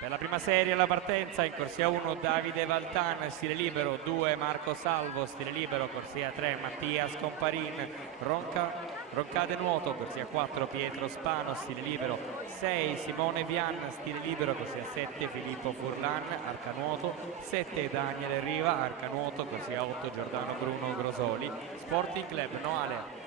Per la prima serie alla partenza in corsia 1 Davide Valtan, stile libero, 2 Marco Salvo, stile libero, corsia 3 Mattia Scomparin, Roccade nuoto, corsia 4 Pietro Spano, stile libero, 6 Simone Vian, stile libero, corsia 7 Filippo Furlan, arca nuoto, 7 Daniele Riva, arca nuoto, corsia 8 Giordano Bruno Grosoli, Sporting Club Noale.